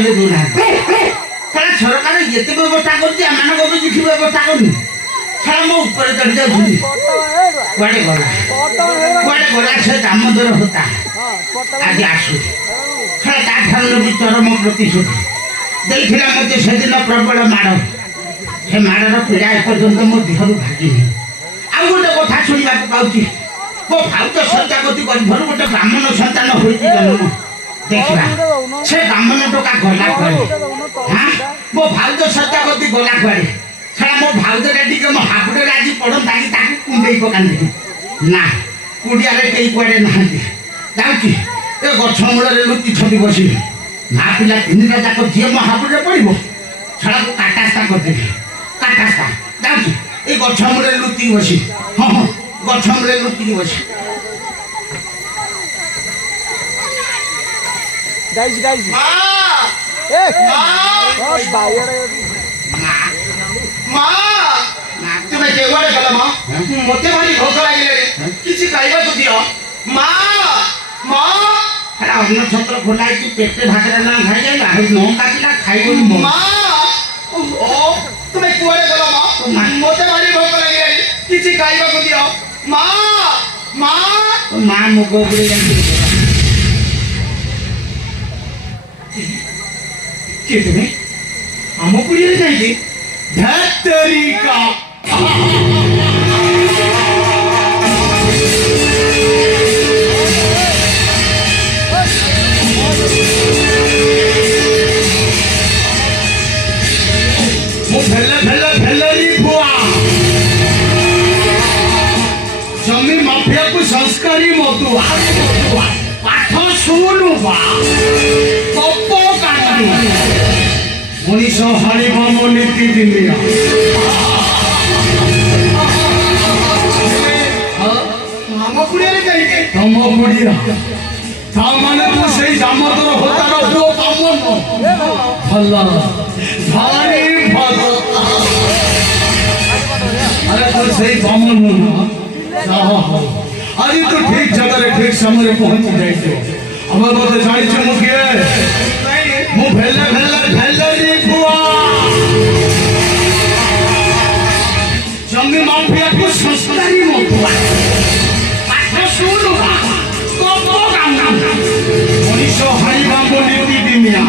चले दूना सारा सरकार एते व्यवस्था करछि आमान को भी किछि व्यवस्था करनी सारा मो ऊपर चढ़ जाउछि कुआडे गला से दामोदर होता आज आसु सारा ता ठान भी चरम प्रतिशोध देइथिला मते सेदिन प्रबल माड़ से माड़र पीड़ा एपर्यंत मो देहरु भागिनी आ गोटे कथा सुनिबा पाउछि को भाउज सत्यागति गर्भर गोटे ब्राह्मण संतान होइछि जन्म देखिबा से ब्राह्मण टोका गला करे हां मो भाउज सत्यागति गला करे छड़ा मो भाउज रेडी के मो हाबुडे राजी पडन ताकी ताकू कुंडेई पकांदी ना कुडिया रे केई कोडे नांदी जाउछि ए गछ मूल रे लुचि छबी बसी ना पिला तीनटा जाक जे मो हाबुडे पडिबो छड़ा को काटास्ता कर देबी काटास्ता जाउछि ए गछ मूल रे लुचि बसी हां हां गछ मूल रे लुचि बसी गाइस मां ए मां बायर मां तुमे केवारे गला मां मते भारी भोक लागिले रे किछि खाइबा तो दियो मां अरे अन्न छत्र खोलाई कि पेटे भातरा ना खाइ जाइला हे नो काटिला खाइबोनी मां ओ तुमे केवारे गला मां मते भारी भोक लागिले रे किछि खाइबा तो दियो मां मुगो गुरे जाई के तुमे आमो पुड़िया जाई धत्तरी का भेलरी बुआ जमी माफिया को संस्कारी मधुआ पाठ शुणु बा गप काटी मनीष हारिब मो नीति दिनिया हम पुड़िया कहीं तम पुड़िया ता माने तो सही दामोदर होतार जो बामन भला भारी भला अरे तो सही बामन आज तो ठीक जगह ठीक समय पहुंच जाइछो अब बोले जानि छ मुखिए मु भेलरी बुआ जंगी माफिया को संस्कारी मधुआ पाठ सुनु को काम मनीष हारिबा मो नीति दिनिया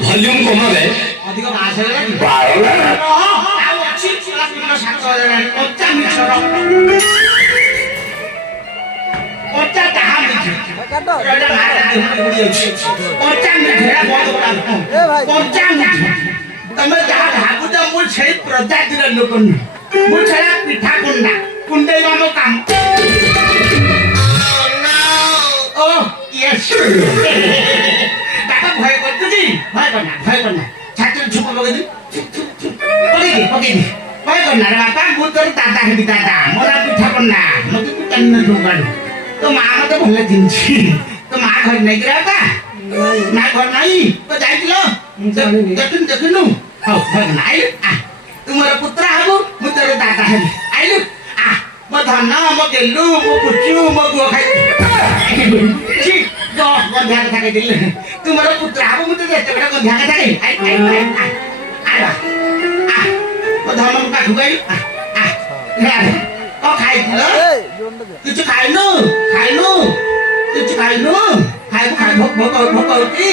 वॉल्यूम कमावे अधिक मास रे अच्छी चुला पिनो सातो रे कोच्चा मिक्सर कोच्चा ताहा मिक्सर एटा मारा गुडी अछि कोच्चा मिक्सर बहुत बड़ा कोच्चा मिक्सर तमे जहा भागु त मु छै प्रजाति रे लोकन मु छला पिठा कुंडा कुंडे मानो काम ओ यस भय करती भय करना छात्र छुप पकई भय करना रे बापा मु तोर दादा हेबी दादा मोरा पिठा करना मते तू तन्ने ठोकाड़ तो मां मते भले दिनछि तो मां घर नै गिरा बा ना घर नै तो जाइलो देखनु हाउ भय नै आ तुमरा पुत्र हबो मु तोर दादा हेबी आइलु आ म धन्ना म गेलु म पुचु म गो खाइ छी गंधा थाके दिले तुमरा पुत्र आबो मते देते बडा गंधा थाके आई आ ओ धनम का खुगाई आ ओ खाइ किछ खाइनु खाइ भोक की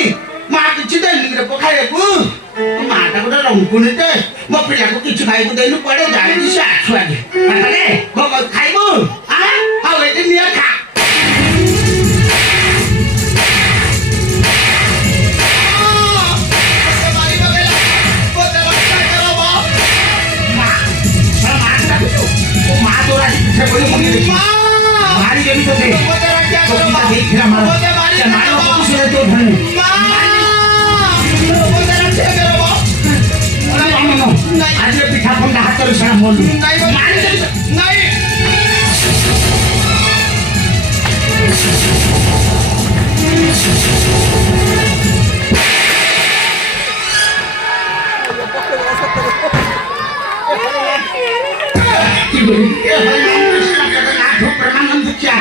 मा किछ देनी रे पखाइबु मा ता गोटा रंगकुनिते मो पिला को किछ खाइबु देनु पडे जाई से आछुआगे ताले भोक खाइबु आ हाउ एते निया खा से बोले मुझे देखी मारी के भी तो दे तो क्या देख रहा मारो क्या मारो को से तो धन वो जरा से करो अरे नो आज ये पिठा पंडा हाथ कर सना बोल नहीं मारी नहीं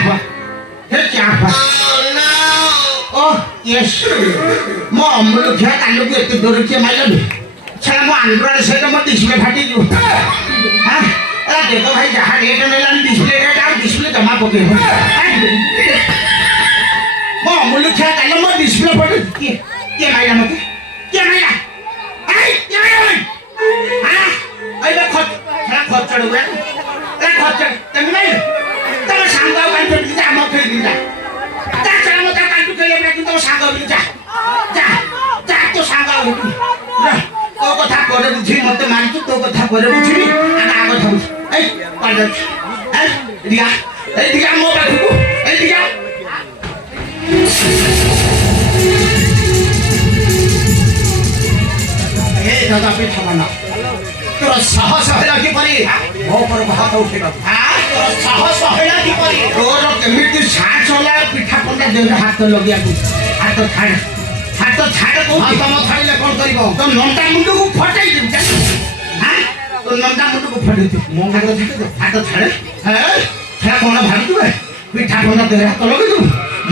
हुआ ये क्या हुआ ओह यस मो अमूल क्या कालू को इतने दूर के माइल भी चला मो एंड्रॉइड से तो मो डिस्प्ले फाटी जो हाँ अरे देखो भाई जहाँ रेट में लान डिस्प्ले रेट आप डिस्प्ले जमा पके हो मो अमूल क्या कालू मो डिस्प्ले फाटी क्या माइल मत क्या माइल आई क्या माइल हाँ आई बे खत चला खत चढ़ गया अरे खत चढ़ तब नहीं तब सांगाव कान पे दिखा मो खेल दिखा ता चला मो ता कान पे खेले अपने किंतु सांगाव दिखा जा जा तो सांगाव तो कथा करे बुझी मते मारिछु तो कथा करे बुझिबी आगा कथा बुझ ए पाल ए दिया मो बाखु ए दिया ए दादा पे थमाना तोर साहस हैला की परी मो पर हाथ उठेगा हां तोर साहस हैला की परी तोर केमिति साथ होला पिठा पंडा देह हाथ लगिया को हाथ छाड़ हाथ छाड़ को हाथ म छाड़ले कोन करिवो तो नंटा मुंडू को फटाई दे हां तो नंटा मुंडू को फटाई दे मो हाथ छाड़ हां छाड़ कोन भाबी तू पिठा पंडा देह हाथ लगे तू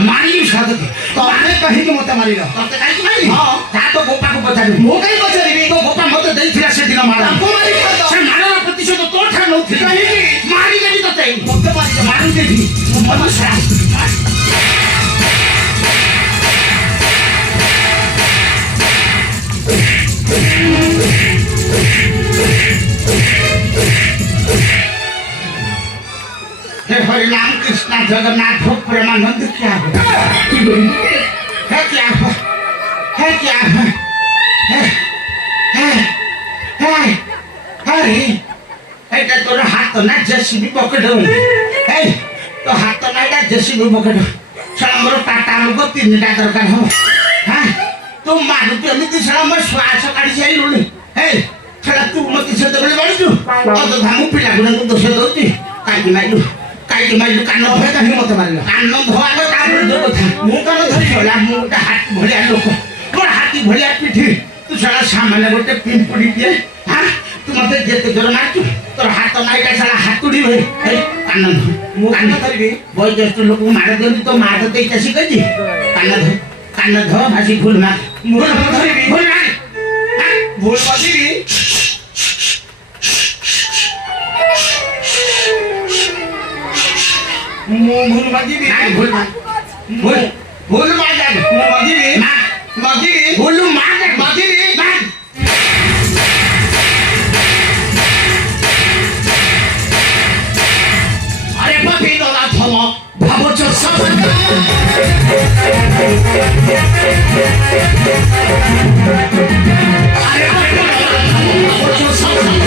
मारी साथ तो आने कहि के मते मारिलो तते काई मारी हां ता तो गोपा को बचारी मो काई बचारी तो गोपा मते देइथिला से दिन मारा को मारी से मारना प्रतिशोध तो ठा न थिला मारी गेली तते मते मारी मारू देही मो सा हे हरि नाम कृष्ण जगन्नाथ प्रेमानंद क्या हो है क्या हो है क्या है এটা তোর হাত না জেসিবি পকেট এই তো হাত না এটা জেসিবি পকেট সারা মোর টাটা লোক তিনটা দরকার হবে হ্যাঁ তো মানুষ এমনি সারা মোর শ্বাস কাটি সাইলুনি এই সারা তু মতে সে দেবলে বাড়িছু অত ধামু পিলা গুণকে দোষ দউতি কাইকি মাইলু কাইকি মাইলু কান্ন ভয় কাহি মতে মারিল কান্ন ভয় তারপরে যে কথা মু কান ধরি গলা মুটা হাত ভলিয়া লোক মোর হাতি ভলিয়া পিঠি তু সারা সামনে গোটে পিম্পুড়ি দিয়ে হ্যাঁ तू मते जेते जोर मारछु तोर हाथ नाइका साला हातुडी भई ए कान मु कान धरबी बय जस्ट लोक मार देली तो मार दे इतासी कजी कान ध भासी फूल मार मु धरबी फूल मार हां भूल बजीबी मु भूल बजीबी भूल मार भूल मार जा मु बजीबी भूल मार बजीबी मार भावो सपन अरे भावो सपन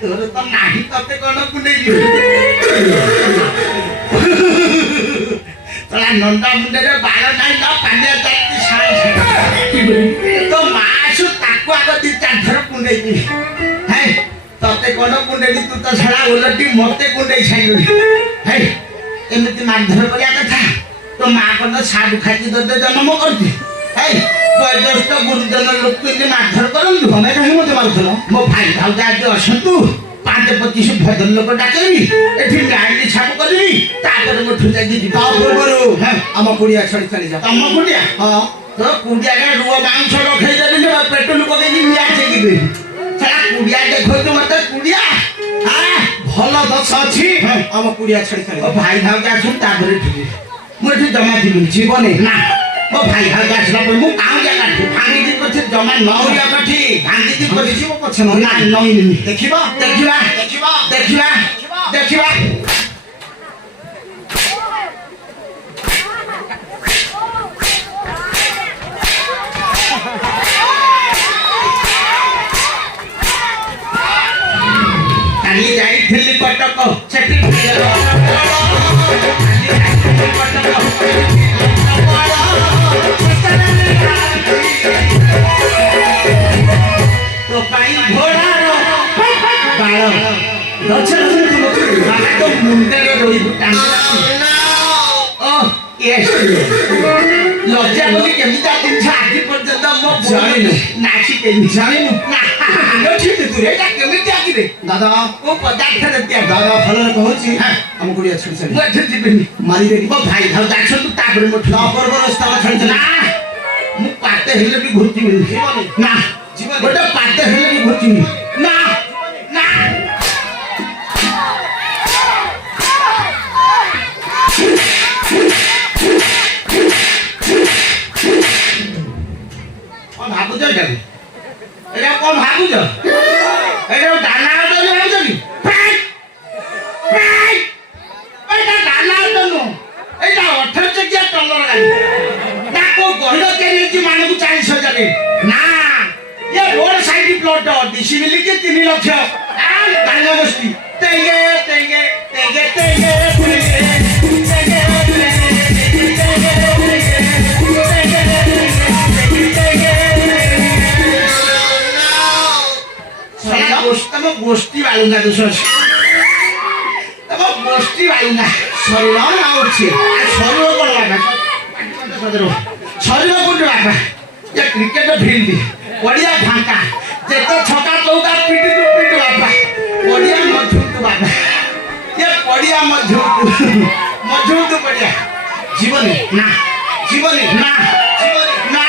ତୋର ତ ନାହିଁ ତତେ କଣ କୁଣ୍ଡେଇବି ତୋରା ନଣ୍ଡା ମୁଣ୍ଡରେ ବାଳ ନାହିଁ ନା ପାଣ୍ଡିଆ ଚାଲିଛି ସାରା ତୋ ମା ଆସୁ ତାକୁ ଆଗ 2-4 ଥର କୁଣ୍ଡେଇବି ହେ ତତେ କଣ କୁଣ୍ଡେଇବି ତୁ ତ ଛଡ଼ା ଓଲଟି ମତେ କୁଣ୍ଡେଇ ସାଇଲୁଣି ହେ ଏମିତି ମାରଧର କରିବା କଥା ତୋ ମା କଣ ସାଡୁ ଖାଇକି ତତେ ଜନ୍ମ କରୁଛି ହେ ବୟୋଜ୍ୟେଷ୍ଠ ଗୁରୁଜନ ଲୋକ ଏମିତି ମାରଧର କରନ୍ତୁ ତମେ କାହିଁକି ମତେ ମାରୁଥିଲ? ମୋ ଭାଇ ଭାଉଜ ଆଜି ଅସନ୍ତୁ 5-25 ଭଜନ ଲୋକ ଡାକେବି ଏଠି ଗାଡ଼ି ଛାପ କରିବି ତାପରେ ମୋଠୁ ଯାଇକି ଯିବି ତା ପୂର୍ବରୁ ଆମ କୁଡ଼ିଆ ଛାଡ଼ି ଚାଲିଯା। ତମ କୁଡ଼ିଆ ହଁ ତୋ କୁଡ଼ିଆରେ ରୁଅ ମାଂସ ରଖେଇଦେବି ଯେ ପେଟ୍ରୋଲ ପକେଇକି ନିଆଁ ଛେକିଦେବି ସେଟା କୁଡ଼ିଆ ଦେଖଉଛୁ ମତେ କୁଡ଼ିଆ ଭଲ ଦଶ ଅଛି ଆମ କୁଡ଼ିଆ ଛାଡ଼ି ମୋ ଚାଲିଯା। ଭାଇ ଭାଉଜ ଆସନ୍ତୁ ତାପରେ ଯିବି ମୁଁ ଏଠି ଜମା ଥିବିନି ଜୀବନେ ନା ମୋ ଭାଇ ଭାଉଜ ଆସିଲା ପରେ ମୁଁ କାଉଁରିଆ କାଠି ଭାଙ୍ଗିକି ପଛେ ଜମା ନଉରିଆ କାଠି ଭାଙ୍ଗିକି ପଛେ ଯିବ ପଛେ ନା ନଇନି ଦେଖିବା ଦେଖିବା ଦେଖିବା ଦେଖିବା ଦେଖିବା କାଲି ଯାଇଥିଲି କଟକ ସେଠି ତୋ ପାଇଁ ଘୋଡ଼ାର ବାଳ ଗଛରେ ବାଳ ତ ମୁଣ୍ଡରେ ରହିବୁ ଲଜ୍ଜା ବୋଲି କେମିତା ଜିନିଷ ଆଜି ପର୍ଯ୍ୟନ୍ତ ମୋ ଜାଣିନୁ। ନାଚିତେନି ଜାଣିନୁ ଏଇଟା କେମିତି ଆଗିରେ ଦାଦା କୋଉ ପଦାର୍ଥରେ ତିଆରି ଦାଦା ଭଲରେ କହୁଛି ଆମ କୁଡ଼ିଆ ଛାଡ଼ି ଚାଲି ମୁଁ ଏଠି ଯିବିନି ମାରିଦେବି। ମୋ ଭାଇ ଭାଉଜ ଆସନ୍ତୁ ତାପରେ ମୋ ତା ପୂର୍ବରୁ ସ୍ଥାନ ଛାଡ଼ି ନା ଚାଲି ମୁଁ ପାତେ ହେଲେ ବି ଘୁଚିବିନି ନା ଗୋଟେ ପାତେ ହେଲେ ବି ଘୁଚିବି ନା ନା କଣ ଭାବୁଛ ଏଇଟାକୁ ଏଇଟା କଣ ଭାବୁଛ ଏଇଟା ଦାନା ବୋଲି ଭାବୁଛ କି ଏଇଟା ଦାନା ନୁହଁ ଏଇଟା 18 ଚକିଆ ଟଲର ଗାଡ଼ି ତାକୁ ଗହିର କିଣିଛି ମାନଙ୍କୁ 40,000 ନା ये रोड साइड प्लॉट डीसी मिली के 3 लाख गांजा बस्ती तेगे तेगे तेगे तेगे तम गोष्टी वाळूंगा दुसरं तम गोष्टी वाळूंगा शरीर नावची शरीर कोण लागा शरीर कोण लागा या क्रिकेट फील्ड पड़िया फांका जेते छका चौका पिटी तू पिटी बाबा पड़िया मधु तू बाबा ये पड़िया मधु तू पड़िया जीवन ना जीवन ना ना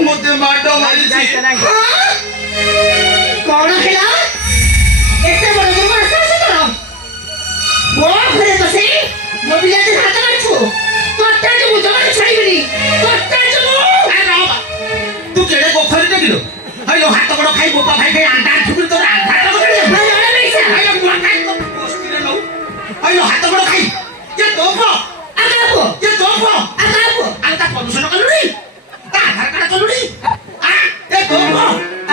मुझे माटो मारी थी कौन खिला इतने बड़े दिन में ऐसा करो वो फिर तो सही वो भी जाते हाथ में छू तो अत्ता जो मुझे मार छड़ी बनी तो अत्ता जो तू केड़े पोखरी दे दिलो हयो हाथ बड़ खाई बोपा खाई खाई अंडा ठुकुर तो अंडा तो कर दे मैं जाने नहीं से हयो मुआ खाई तो पोस्टी रे लो हयो हाथ बड़ खाई ये तोफो अगापो ये तोफो अगापो अंडा प्रदूषण कलुनी ता आधार कार्ड कलुनी आ ये तोफो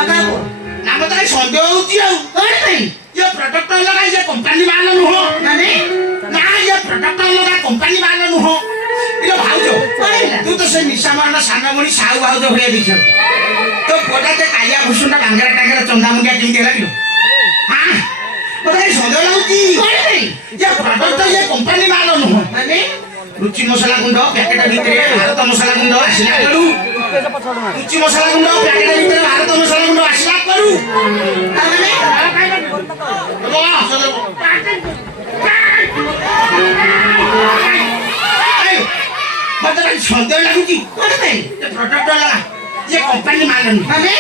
अगापो नाम तो संदेह होती है कौन भाई ये प्रोडक्ट लगा ये कंपनी वाला नु हो माने ना ये प्रोडक्ट लगा कंपनी वाला नु हो ये भाउजो तू तो से निशा मारना सानामणी साहू भाउजो होया दिख तो कोटा ते काया भुसुंडा बांगरा टांगरा चंदा मुंडिया किंती लागिलो हां बताई संदेह लाउती कौन भाई ये प्रोडक्ट ये कंपनी वाला नु हो माने रुचि मसला गुंड पैकेट भितरे भारत मसला गुंड आसिला करू रुचि मसला गुंड पैकेट भितरे भारत मसला गुंड आसिला करू माने ମତେ ଭାରି ସନ୍ଦେହ ଲାଗୁଛି କଣ ପାଇଁ ପ୍ରଡକ୍ଟ ଇଏ କମ୍ପାନୀ ମାଲନି ମାନେ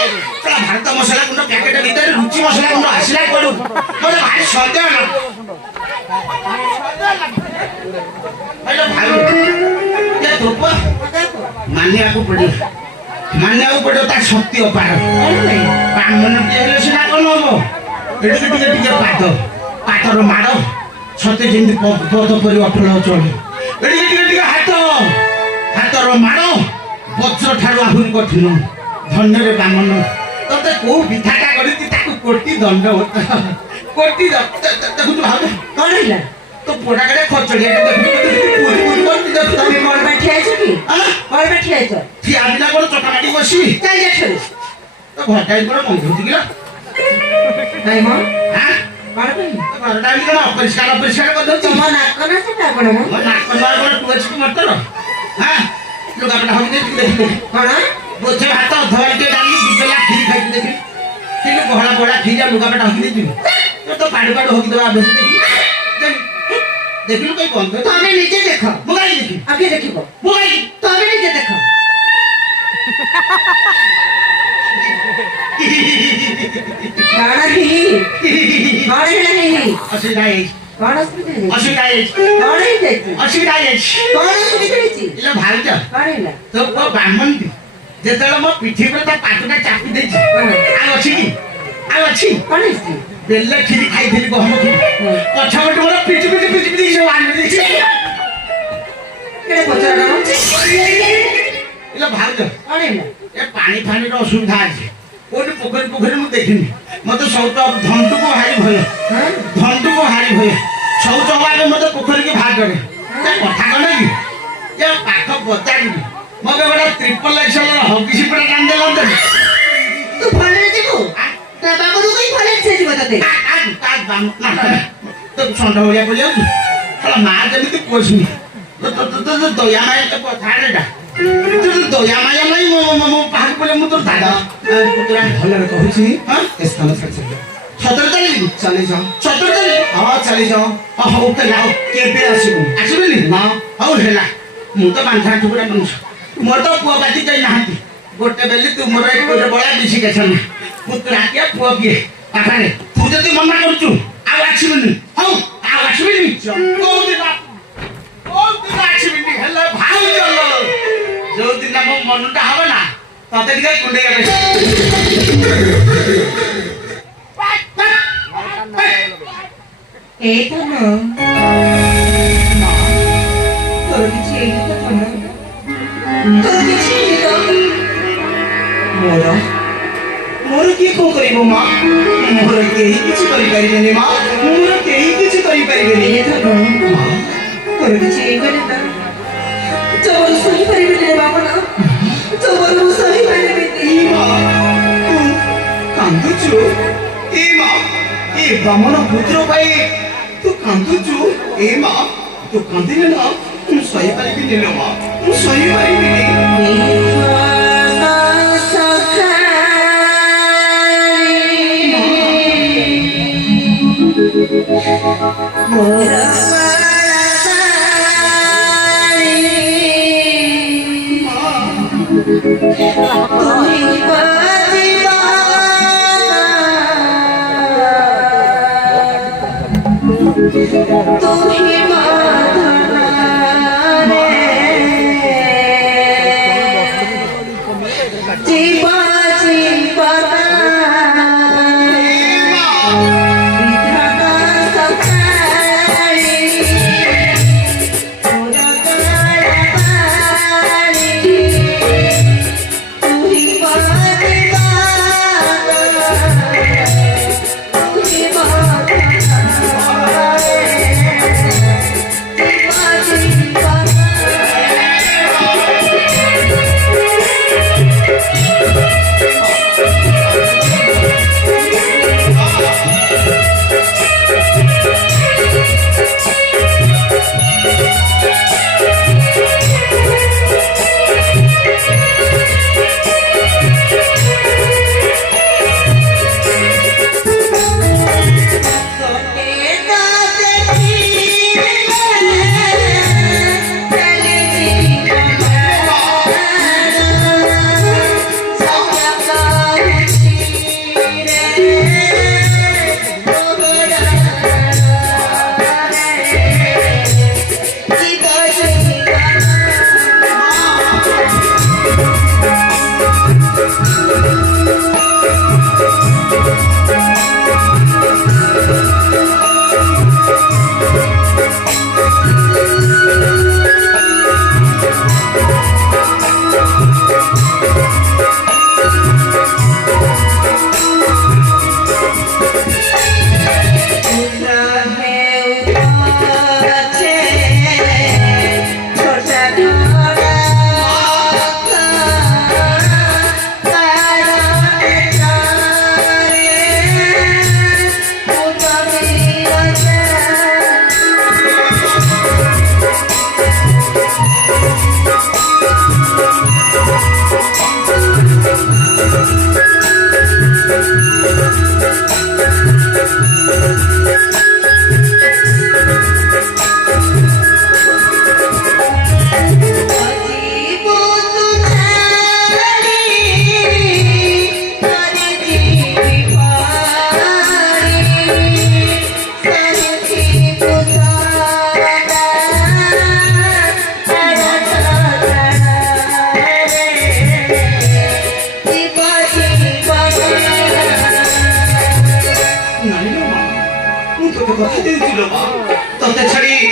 ଭାରତ ମସଲା ଗୁଣ୍ଡ ପ୍ୟାକେଟ ଭିତରେ ରୁଚି ମସଲା ଗୁଣ୍ଡ ଆସିଲା କରୁ ମତେ ଭାରି ସନ୍ଦେହ ଲାଗୁଛି ମାନିବାକୁ ପଡିବ ତା ଶକ୍ତି ଅପାର ବ୍ରାହ୍ମଣ ଟିଏ ହେଲେ ସିନା କଣ ହବ ଏଠିକି ଟିକେ ଟିକେ ପାତର ମାଡ଼ ସତେ ଯେମିତି ପଦ ପରି ଅଟଳ ଚଳେ ଏଠିକି ଟିକେ ଟିକେ ହାତର ମାଡ଼ ବଜ୍ର ଠାରୁ ଆହୁରି କଠିନ ଧନ୍ୟରେ ବ୍ରାହ୍ମଣ ତତେ କୋଉ ବିଧାଟା କରିଛି ତାକୁ କୋଟି ଦଣ୍ଡ କୋଟି ଦେଖୁଛୁ ଭାବ କଣ ହେଲା তো পোড়া গাড়ি খরচড়িয়া তুমি কল বাঠি আইছো কি কল বাঠি আইছো ঠিক আমি না কোনো চটামাটি বসি যাই যা ছড়িস তো ঘরটাই করে মন ধুতি গিলা নাই মা হ্যাঁ কল কই ঘরটা আমি কোনো অপরিষ্কার করে দউছি তোমার নাক কোন আছে না কোন মা ମୋ ନାକ ନୂଆ ଗୋଟେ ଟୁଏଚ୍ ମଟର ହଁ ଲୁଗାପଟା ହକି ଦେଖିଲି কোন ବୋଝେ ଭାତ ଅଧବାଲ୍ଟି ଡାଲି ଦୁବେଲା କ୍ଷୀରି ଖାଇକି ଦେଖିଲି କିନ୍ତୁ ଗହଳା ବହଳା କ୍ଷୀରି ଆଉ ଲୁଗାପଟା ହକି ଦେଇଥିଲି ତ ପାଣି ହକି ଦେବା ଆବଶ୍ୟକ ଦେଖିଲୁ କଇ ବନ୍ଦ তুমি নিজে দেখো ମୁଁ କାଇଁ ଦେଖିବି আগে দেখিব ମୁଁ କାଇଁ তুমি নিজে দেখো কানা হি কানা হি ଅସୁବିଧା ହେଇଛି কোন অসুবিধা নেই ଅସୁବିଧା ହେଇଛି কোন ହେଇଯାଇଛି ଅସୁବିଧା ହେଇଛି কোন অসুবিধা ହେଇଛି ଇଲୋ ଭାଉଜ কোন ହେଲା ତୋ ପୁଅ ବ୍ରାହ୍ମଣଟି ଯେତେବେଳେ ମୋ ପିଠି ଉପରେ ତା ପାଟୁଟା ଚାପି ଦେଇଛି ଆଉ ଅଛି କି ଆଉ ଅଛି কোন ହେଇଛି ବେଲେ କ୍ଷୀରି ଖାଇଥିଲି ଗହମ କ୍ଷୀରି ପଛପଟେ ମୋର ପିଟି ସବୁ ଆଣି ଦେଇଛି କେଡେ ପଚରା ନା ଇଲୋ ଭାଉଜ কোন ହେଲା ଏ ପାଣି ଫାଣିର ଅସୁବିଧା ଅଛି କୋଉଠି ପୋଖରୀ ମୁଁ ଦେଖିନି ମତେ ଶୌଚ ଧଣ୍ଡୁକୁ ଭାରି ଭୟ হ্যাঁ ଧଣ୍ଡୁକୁ ଭାରି ଭୟ ଶୌଚ ହବାରେ ମତେ ପୋଖରୀକି ବାହାର କରେ ଏ କଥା କଣ କି ଏ ପାଖ ବଜାରିବି ମତେ ଗୋଟେ ଟ୍ରିପଲ ଏକ୍ସେଲ ହଗିସି ପୁରା ଟାଣି ଦେଲା ତୁ ଫଳରେ ଯିବୁ ତା ବାବୁରୁ କই ଫଳରେ ଛେଯିବ ତତେ ତ ଷଣ୍ଢ ଭଳିଆ ପଡ଼ି ଯାଉଛୁ ମା ଯେମିତି କୋଶୁନି ଦୟା ମାୟା କଥାଟା ଦୟା ମାୟା ନାହିଁ ମୋ ପାହାଡ଼ ପଡ଼ିଲେ ମୁଁ ତୋର ଦାଦା ପୁତୁରା ଭଲରେ କହୁଛି ହଁ ଏ ସ୍ଥାନ ଛାଡ଼ି ସତରେ ଚାଲିବି ଚାଲି ଯାଅ ସତରେ ଚାଲିବି ହଁ ଚାଲି ଯାଅ ହଉ ହେଲା ଆଉ କେବେ ଆସିବୁ ଆସିବିନି ନା ହଉ ହେଲା ମୁଁ ତ ବାନ୍ଧା ଟୁକୁରା ମଣିଷ ମୋର ତ ପୁଅ ବାଜି ଯାଇ ନାହାନ୍ତି ଗୋଟେ ବେଲି ତୁ ମୋର ଏକରେ ବଳା ବିଶି ଗେଛନା ପୁତୁରା କିଏ ପୁଅ କିଏ ପାଖରେ ତୁ ଯଦି ମନା କରୁଛୁ ଆଉ ଆସିବିନି ହଉ ଆଉ ଆସିବିନି କୋଉଦିନ ଆସିବିନି ହେଲେ ଭାଉଜ ଯୋଉଦିନ ମୋ ମନଟା ହବ ନା ତତେ ଟିକେ କୁଣ୍ଡେଇବା এই তো না তোর কিছু এই তো না তোর কিছু এই তো ମୋର କିଏ କଣ କରିବ ମା ମୋର କେହି କିଛି କରିପାରିବେନି ମା ମୋର କେହି କିଛି କରିପାରିବେନି এই তো না তোর কিছু এই করে না জবর সহি পারিবে রে বাবা না জবর সহি পারিবে ଏ ମା ତୁ କାନ୍ଦୁଛୁ ଏ ମା ଏ ବାମନ ପୁତ୍ର ପାଇଁ ତୁ କାନ୍ଦୁଛୁ ଏ ମା ତୁ କାନ୍ଦିଲେ ନା ମୁଁ ସହିପାରିବିନି ଲୋ ମା ମୁଁ ସହିପାରିବିନି Thank you.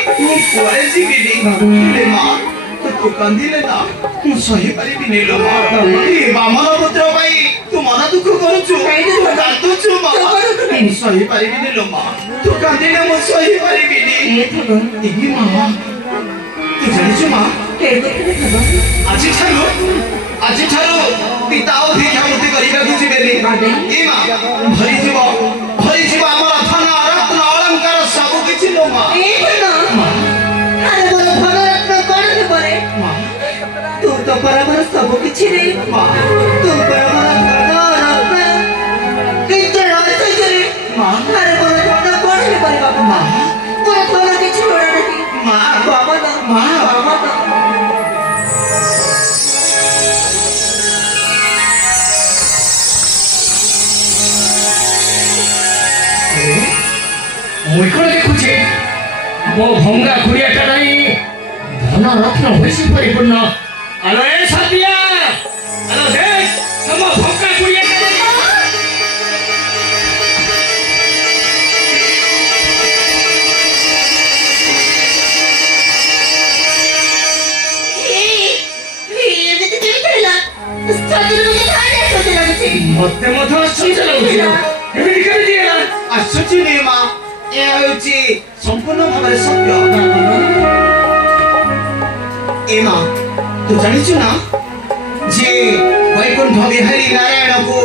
ମୁଁ କୁଆଡ଼େ ଯିବିନି ହେଲେ ମା ତୁ କାନ୍ଦିଲେ ନା ମୁଁ ସହିପାରିବିନି ଲୋ ମା ଏ ବାମନ ପୁତ୍ର ପାଇଁ ତୁ ମନ ଦୁଃଖ କରୁଛୁ ତୁ କାନ୍ଦୁଛୁ ମା ମୁଁ ସହିପାରିବିନି ଲୋ ମା ତୁ କାନ୍ଦିଲେ ମୁଁ ସହିପାରିବିନି ଏହି ମା ତୁ ଜାଣିଛୁ ମା ଆଜିଠାରୁ ପିତା ଆଉ ଭିକ୍ଷାବୃତ୍ତି କରିବାକୁ ଯିବେନି ଏ ମା ଭରିଯିବ ଆମର ଧନ ରତ୍ନ ଅଳଙ୍କାର ସବୁ କିଛି ଲୋ ମା ତୁ ତ ପରମର ସବୁ କିଛି ନେଇ ତୁ ପରମର ଧନ ରତ୍ନ କିନ୍ତୁ ରହିଛରେ ଆରେ ମୋର ଧନ କଣ କରିବା ମୋର ଧନ କିଛି ଲୋଡ଼ା ନାହିଁ ବାମନ ମୁଇଁ କଣ ଦେଖୁଛି ମୋ ଭଙ୍ଗା କୁଡ଼ିଆଟା ନାହିଁ ଧନ ରତ୍ନ ହୋଇଛି ପରିପୂର୍ଣ୍ଣ ଆଲୋ ଏ ସାଦିଆ ଆଲୋ ଦେଖ ତମ ଭଙ୍ଗା କୁଡ଼ିଆଟା ମତେ ମଧ୍ୟ ଆଶ୍ଚର୍ଯ୍ୟ ଲାଗୁଛି ଏମିତି କେମିତି ହେଲା ଆଶ୍ଚର୍ଯ୍ୟ ନୁହେଁ ମା ଏହା ହେଉଛି ସମ୍ପୂର୍ଣ୍ଣ ଭାବରେ ସତ୍ୟ ଏ ମା ତୁ ଜାଣିଛୁ ନା ଯେ ବୈକୁଣ୍ଠ ବିହାରୀ ନାରାୟଣକୁ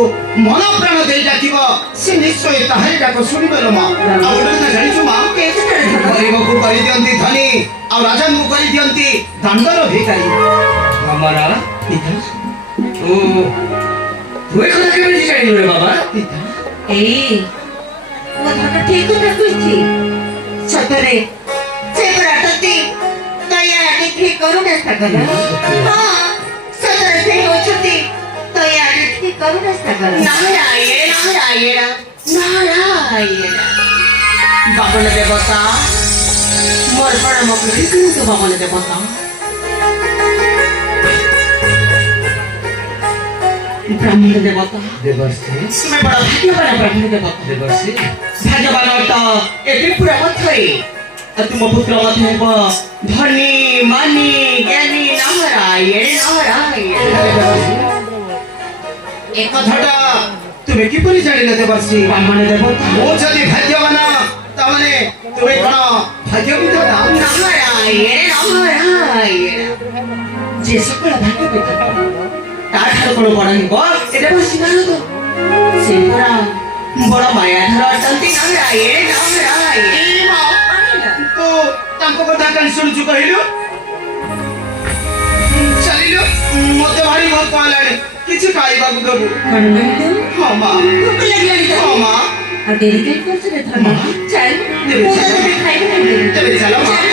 ମନ ପ୍ରାଣ ଦେଇ ଡାକିବ ସେ ନିଶ୍ଚୟ ତାହାରି ଡାକ ଶୁଣିବ ଲୋ ମା ଆଉ ଗୋଟେ କଥା ଜାଣିଛୁ ମା ଗରିବକୁ କରିଦିଅନ୍ତି ଧନୀ ଆଉ ରାଜାଙ୍କୁ କରିଦିଅନ୍ତି ଦାଣ୍ଡର ଭିକାରୀ ମାମାରା ପିତା ତୁ ଏ କଥା କେମିତି ଜାଣିଲୁ ରେ ବାବା ପିତା ମୋ ଧନ ଠିକ କଥା କହିଛି ସତରେ ସେ ରାଟନ୍ତି ଦୟା ଠିକ କରୁଣା ସାଗର ହଁ ସତରେ ସେ ହେଉଛନ୍ତି ଦୟା ଠିକ କରୁଣା ସାଗର ନାରାୟଣ ବାମନ ଦେବତା ମୋର ପ୍ରଣାମ କରି କିନ୍ତୁ ବାମନ ଦେବତା ବ୍ରାହ୍ମଣ ଦେବତା ଦେବର୍ଷି ତୁମେ ବଡ଼ ଭାଗ୍ୟବାନ ବ୍ରାହ୍ମଣ ଦେବତା ଦେବର୍ଷି ଭାଗ୍ୟବାନ ଅଟ ଏ ତ୍ରିପୁରା ମଧ୍ୟରେ ତୁମ ପୁତ୍ର ମଧ୍ୟ ହେବ ଧନୀ ମାନି ଜ୍ଞାନୀ ନାରାୟଣ ଏ କଥାଟା ତୁମେ କିପରି ଜାଣିଲ ଦେବର୍ଷି ବ୍ରାହ୍ମଣ ଦେବତା ମୁଁ ଯଦି ଭାଗ୍ୟବାନ ତାମାନେ ତୁମେ କଣ ଭାଗ୍ୟ ବିଧାତା ନାରାୟଣ ଯେ ସକଳ ଭାଗ୍ୟ ବିଧାତା ତାଠାରୁ କଣ ବଡ଼ ହେବ ଏଟା ବସି ନାରଦ ସେ ପରା ବଡ଼ ମାୟାଧର ଅଟନ୍ତି ନାରାୟଣ ତୁ ତାଙ୍କ କଥା କାଲି ଶୁଣୁଛୁ କହିଲୁ ଚାଲିଲୁ ମତେ ଭାରି ଭୋକ ହେଲାଣି କିଛି ଖାଇବାକୁ ଦେବୁ କଣ କହିଲୁ ହଁ ମା ଭୋକ ଲାଗିଲାଣି ତ ହଁ ମା ଆଉ ଡେରି କାହିଁ କରୁଛୁ ରେ ଧନ ଚାଲ ମୁଁ ତତେ ଖାଇବି ତେବେ ଚାଲ ମା